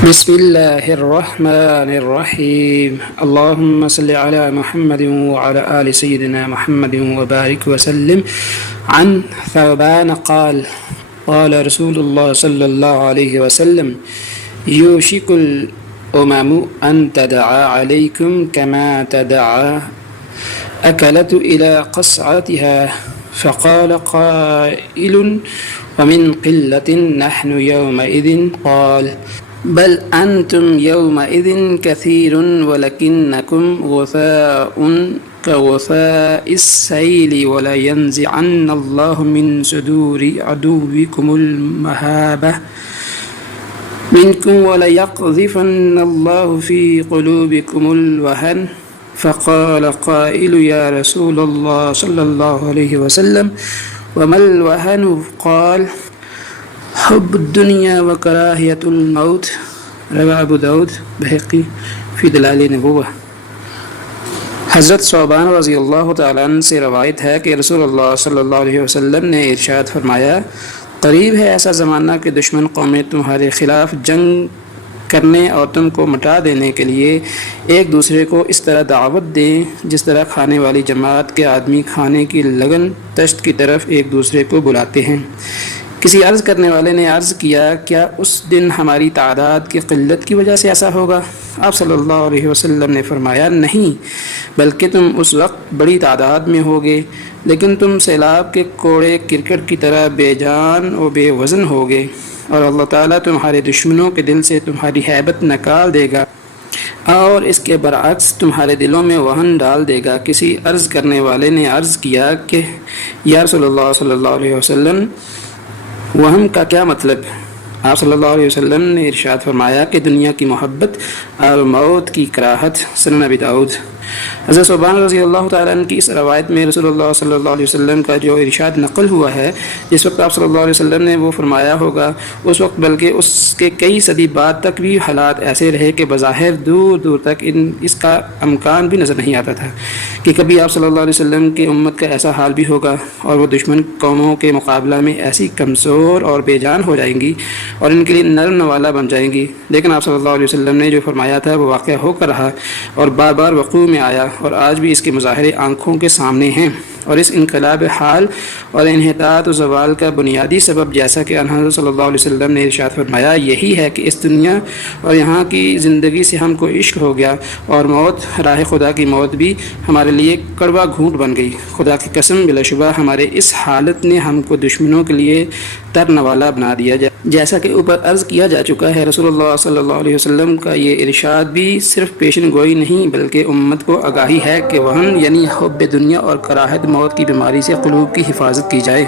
بسم الله الرحمن الرحيم اللهم صل على محمد وعلى آل سيدنا محمد وبارك وسلم. عن ثوبان قال رسول الله صلى الله عليه وسلم: يوشك الأمم أن تدعى عليكم كما تدعى أكلة إلى قصعتها. فقال قائل: ومن قلة نحن يومئذ؟ قال: بل أنتم يومئذ كثير ولكنكم غثاء كغثاء السيل ولينزعن الله من صدور عدوكم المهابة منكم وليقذفن الله في قلوبكم الوهن. فقال قائل: يا رسول الله صلى الله عليه وسلم وما الوهن؟ قال: حب الدنيا وكراهية الموت. رواه ابو داود بحقی فی دلائل نبوہ۔ حضرت ثوبان رضی اللہ تعالیٰ عنہ سے روایت ہے کہ رسول اللہ صلی اللہ علیہ وسلم نے ارشاد فرمایا: قریب ہے ایسا زمانہ کہ دشمن قومیں تمہارے خلاف جنگ کرنے اور تم کو مٹا دینے کے لیے ایک دوسرے کو اس طرح دعوت دیں جس طرح کھانے والی جماعت کے آدمی کھانے کی لگن تشت کی طرف ایک دوسرے کو بلاتے ہیں۔ کسی عرض کرنے والے نے عرض کیا: کیا اس دن ہماری تعداد کی قلت کی وجہ سے ایسا ہوگا؟ آپ صلی اللہ علیہ وسلم نے فرمایا: نہیں، بلکہ تم اس وقت بڑی تعداد میں ہوگے لیکن تم سیلاب کے کوڑے کرکٹ کی طرح بے جان و بے وزن ہوگے، اور اللہ تعالیٰ تمہارے دشمنوں کے دل سے تمہاری ہیبت نکال دے گا اور اس کے برعکس تمہارے دلوں میں وہن ڈال دے گا۔ کسی عرض کرنے والے نے عرض کیا کہ یا رسول اللہ صلی اللہ علیہ وسلم، وہم کا کیا مطلب؟ آپ صلی اللہ علیہ وسلم نے ارشاد فرمایا کہ دنیا کی محبت اور موت کی کراہت۔ سنن ابی داؤد۔ حضرت ثوبان رضی اللہ تعالیٰ عنہ کی اس روایت میں رسول اللہ صلی اللہ علیہ وسلم کا جو ارشاد نقل ہوا ہے، جس وقت آپ صلی اللہ علیہ وسلم نے وہ فرمایا ہوگا اس وقت بلکہ اس کے کئی صدی بعد تک بھی حالات ایسے رہے کہ بظاہر دور دور تک اس کا امکان بھی نظر نہیں آتا تھا کہ کبھی آپ صلی اللہ علیہ وسلم کی امت کا ایسا حال بھی ہوگا اور وہ دشمن قوموں کے مقابلہ میں ایسی کمزور اور بے جان ہو جائیں گی اور ان کے لیے نرم نوالا بن جائیں گی۔ لیکن آپ صلی اللہ علیہ وسلم نے جو فرمایا تھا وہ واقعہ ہو کر رہا اور بار بار وقوع میں آیا، اور آج بھی اس کے مظاہرے آنکھوں کے سامنے ہیں۔ اور اس انقلاب حال اور انحطاط و زوال کا بنیادی سبب، جیسا کہ حضرت صلی اللہ علیہ وسلم نے ارشاد فرمایا، یہی ہے کہ اس دنیا اور یہاں کی زندگی سے ہم کو عشق ہو گیا اور موت، راہ خدا کی موت بھی ہمارے لیے کڑوا گھونٹ بن گئی۔ خدا کی قسم، بلا شبہ ہمارے اس حالت نے ہم کو دشمنوں کے لیے ترنوالا بنا دیا۔ جیسا کہ اوپر عرض کیا جا چکا ہے، رسول اللہ صلی اللہ علیہ وسلم کا یہ ارشاد بھی صرف پیشن گوئی نہیں بلکہ امت کو آگاہی ہے کہ وہن یعنی حب دنیا اور کراہت موت کی بیماری سے قلوب کی حفاظت کی جائے۔